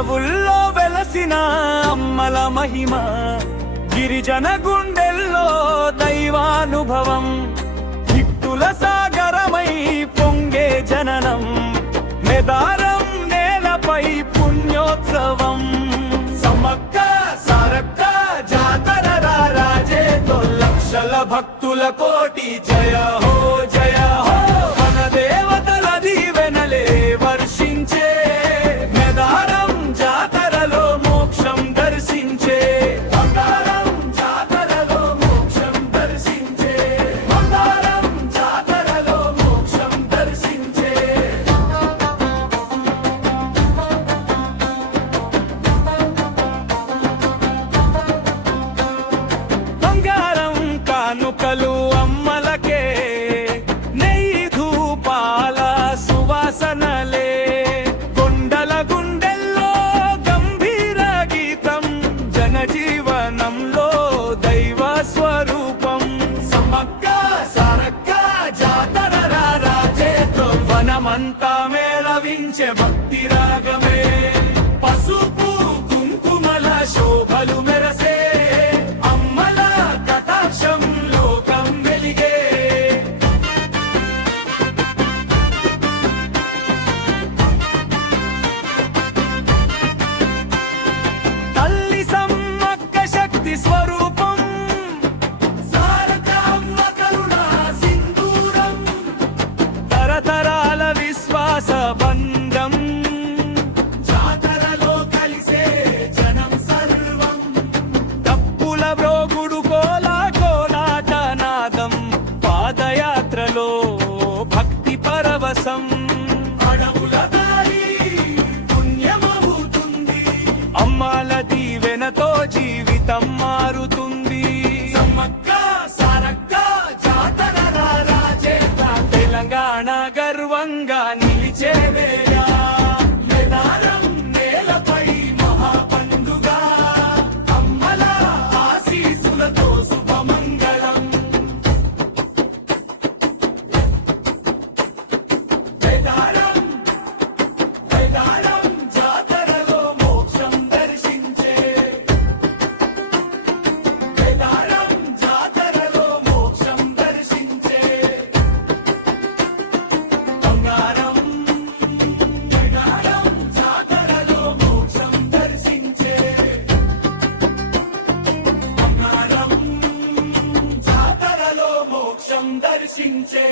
అడవుల్లో వెలసిన అమ్మల మహిమ, గిరిజన గుండెల్లో దైవానుభవం, దిక్కుల సాగరమై పొంగే జననం, మేదారం నేలపై పుణ్యోత్సవం. సమ్మక్క సారక్క జాతర రాజేతో లక్షల భక్తుల కోటి జయ హో జయ హో. మన దేవతల దీవెనలే వర్షించే మేదారం జాతరలో మోక్షం దర్శించే. బంగారం జాతరలో మోక్షం దర్శించే. బంగారం జాతరలో మోక్షం దర్శించే. బంగారం కానుకలు అమ్మలకే, నెయ్యి ధూపాల సువాసనలే, కొండల గుండెల్లో గంభీర గీతం, జనజీవనంలో దైవ స్వరూపం. సమ్మక్క సారక్క జాతర రాజేతో వనమంతా మేళవించే భక్తి రాగమే. పసుపు కుంకుమల శోభలు మెరసే అమ్మల కటాక్షం లోకం వెలిగే. తల్లి సమ్మక్క శక్తి స్వరూపం, సారకమ్మ కరుణా సింధూరం, తరతరాల విశ్వాస బంధం, జాతరలో కలిసే జనం సర్వం. తప్పుల బ్రోగుడు కోలాట నాదం, పాదయాత్రలో భక్తి పరవశం. అడవుల దారి పుణ్యమవుతుంది, అమ్మాల దీవెనతో జీవితం మారుతుంది. సమ్మక్క సారక్క జాతర రాజేత తెలంగాణ గర్వంగా నిలిచే వేళ. మేదారం నేలపై మహాపండుగ, అమ్మల ఆశీసులతో శుభమంగళం. మేదారం మేదారం జాతరలో మోక్షం దర్శించే. మేదారం జాతరలో మోక్షం దర్శించే. బంగారం మేదారం జాతరలో మోక్షం దర్శించే. బంగారం జాతరలో మోక్షం దర్శించే.